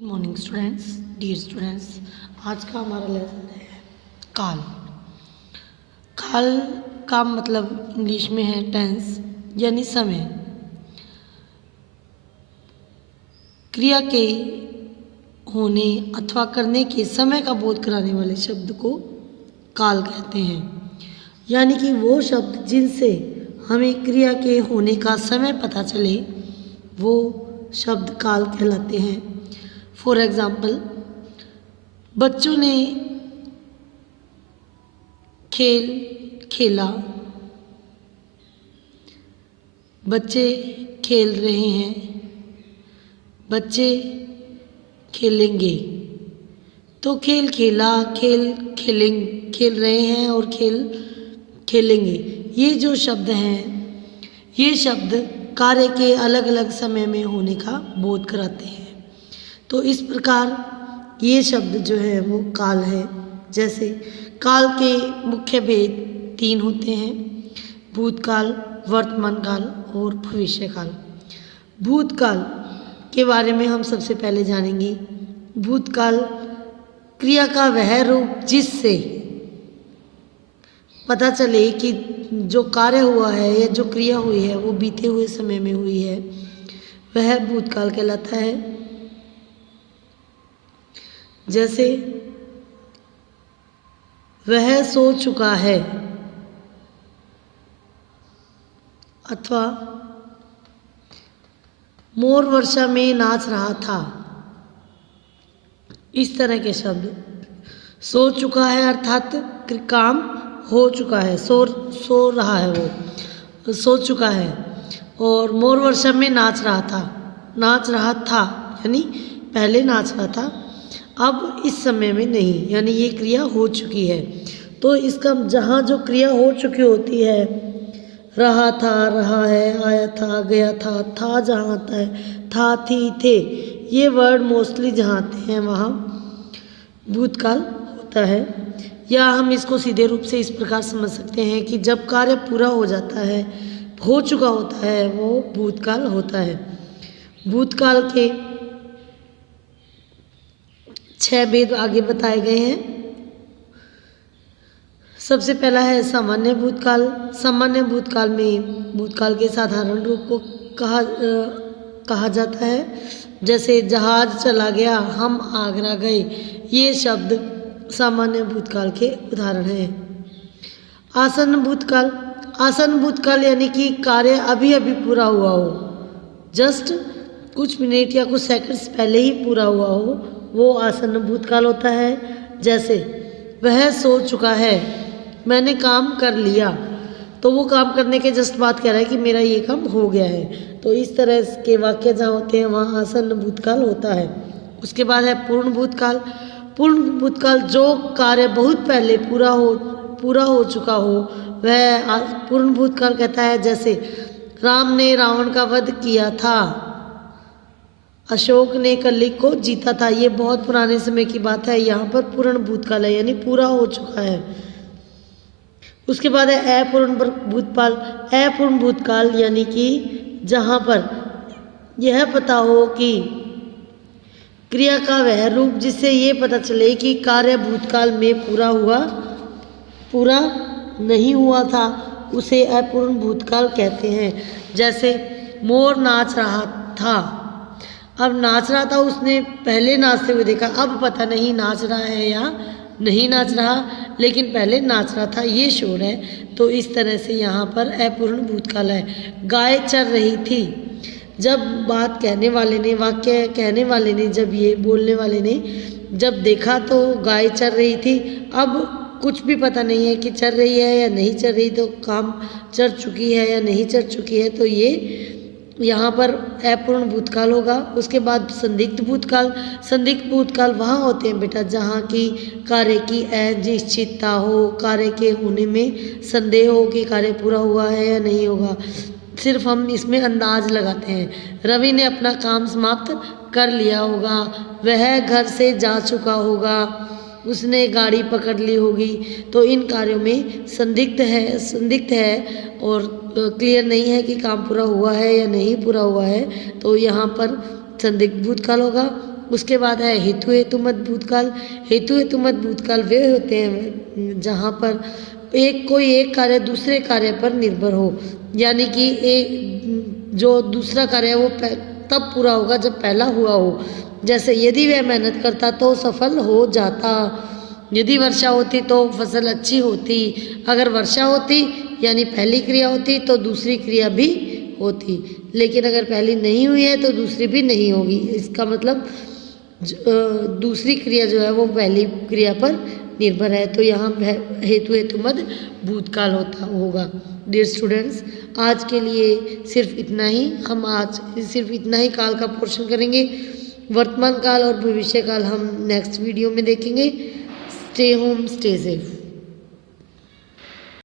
Good morning students, dear students. आज का हमारा लेसन है काल। काल का मतलब इंग्लिश में है टेंस, यानी समय। क्रिया के होने अथवा करने के समय का बोध कराने वाले शब्द को काल कहते हैं, यानी कि वो शब्द जिनसे हमें क्रिया के होने का समय पता चले वो शब्द काल कहलाते हैं। फॉर एग्ज़ाम्पल, बच्चों ने खेल खेला, बच्चे खेल रहे हैं, बच्चे खेलेंगे। तो खेल खेला, खेल रहे हैं और खेल खेलेंगे, ये जो शब्द हैं ये शब्द कार्य के अलग अलग समय में होने का बोध कराते हैं। तो इस प्रकार ये शब्द जो है वो काल है। जैसे काल के मुख्य भेद 3 होते हैं: भूतकाल, वर्तमान काल और भविष्य काल। भूतकाल के बारे में हम सबसे पहले जानेंगे। भूतकाल क्रिया का वह रूप जिससे पता चले कि जो कार्य हुआ है या जो क्रिया हुई है वो बीते हुए समय में हुई है, वह भूतकाल कहलाता है। जैसे वह सो चुका है अथवा मोर वर्षा में नाच रहा था। इस तरह के शब्द। सो चुका है अर्थात काम हो चुका है, सो रहा है, वो सो चुका है। और मोर वर्षा में नाच रहा था यानी पहले नाच रहा था, अब इस समय में नहीं, यानी ये क्रिया हो चुकी है। तो इसका जहाँ जो क्रिया हो चुकी होती है, रहा था, रहा है, आया था, गया था जहाँ आता है, था, थी, थे, ये वर्ड मोस्टली जहाँ आते हैं वहाँ भूतकाल होता है। या हम इसको सीधे रूप से इस प्रकार समझ सकते हैं कि जब कार्य पूरा हो जाता है, हो चुका होता है, वो भूतकाल होता है। भूतकाल के 6 भेद आगे बताए गए हैं। सबसे पहला है सामान्य भूतकाल। सामान्य भूतकाल में भूतकाल के साधारण रूप को कहा जाता है। जैसे जहाज चला गया, हम आगरा गए, ये शब्द सामान्य भूतकाल के उदाहरण हैं। आसन्न भूतकाल। आसन्न भूतकाल यानी कि कार्य अभी अभी पूरा हुआ हो, जस्ट कुछ मिनट या कुछ सेकंड्स पहले ही पूरा हुआ हो, वो आसन्न भूतकाल होता है। जैसे वह सो चुका है, मैंने काम कर लिया, तो वो काम करने के जस्ट बात कह रहा है कि मेरा ये काम हो गया है। तो इस तरह के वाक्य जहाँ होते हैं वहाँ आसन्न भूतकाल होता है। उसके बाद है पूर्ण भूतकाल। पूर्ण भूतकाल जो कार्य बहुत पहले पूरा हो चुका हो, वह पूर्ण भूतकाल कहता है। जैसे राम ने रावण का वध किया था, अशोक ने कली को जीता था, ये बहुत पुराने समय की बात है। यहाँ पर पूर्ण भूतकाल है, यानी पूरा हो चुका है। उसके बाद है अपूर्ण भूतकाल। अपूर्ण भूतकाल यानी कि जहाँ पर यह पता हो कि क्रिया का वह रूप जिससे ये पता चले कि कार्य भूतकाल में पूरा नहीं हुआ था, उसे अपूर्ण भूतकाल कहते हैं। जैसे मोर नाच रहा था, अब नाच रहा था, उसने पहले नाचते हुए देखा, अब पता नहीं नाच रहा है या नहीं नाच रहा, लेकिन पहले नाच रहा था, ये श्योर है। तो इस तरह से यहाँ पर अपूर्ण भूतकाल है। गाय चर रही थी, जब बात कहने वाले ने, वाक्य कहने वाले ने, जब ये बोलने वाले ने जब देखा तो गाय चर रही थी। अब कुछ भी पता नहीं है कि चर रही है या नहीं चर रही, तो काम चर चुकी है या नहीं चर चुकी है, तो ये यहाँ पर अपूर्ण भूतकाल होगा। उसके बाद संदिग्ध भूतकाल। संदिग्ध भूतकाल वहाँ होते हैं बेटा जहाँ की कार्य की अनिश्चितता हो, कार्य के होने में संदेह हो कि कार्य पूरा हुआ है या नहीं होगा, सिर्फ हम इसमें अंदाज लगाते हैं। रवि ने अपना काम समाप्त कर लिया होगा, वह घर से जा चुका होगा, उसने गाड़ी पकड़ ली होगी। तो इन कार्यों में संदिग्ध है और क्लियर नहीं है कि काम पूरा हुआ है या नहीं पूरा हुआ है, तो यहाँ पर संदिग्ध भूतकाल होगा। उसके बाद है हेतु हेतुमत भूतकाल। हेतु हेतुमत भूतकाल वे होते हैं जहाँ पर कोई एक कार्य दूसरे कार्य पर निर्भर हो, यानी कि जो दूसरा कार्य है वो तब पूरा होगा जब पहला हुआ हो। जैसे यदि वह मेहनत करता तो सफल हो जाता, यदि वर्षा होती तो फसल अच्छी होती, अगर वर्षा होती यानी पहली क्रिया होती तो दूसरी क्रिया भी होती, लेकिन अगर पहली नहीं हुई है तो दूसरी भी नहीं होगी। इसका मतलब दूसरी क्रिया जो है वो पहली क्रिया पर निर्भर है। तो यहाँ हेतु हेतुमत भूतकाल होगा। डियर स्टूडेंट्स, आज के लिए सिर्फ इतना ही। हम आज सिर्फ इतना ही काल का पोर्शन करेंगे। वर्तमान काल और भविष्य काल हम नेक्स्ट वीडियो में देखेंगे। Stay home, stay safe.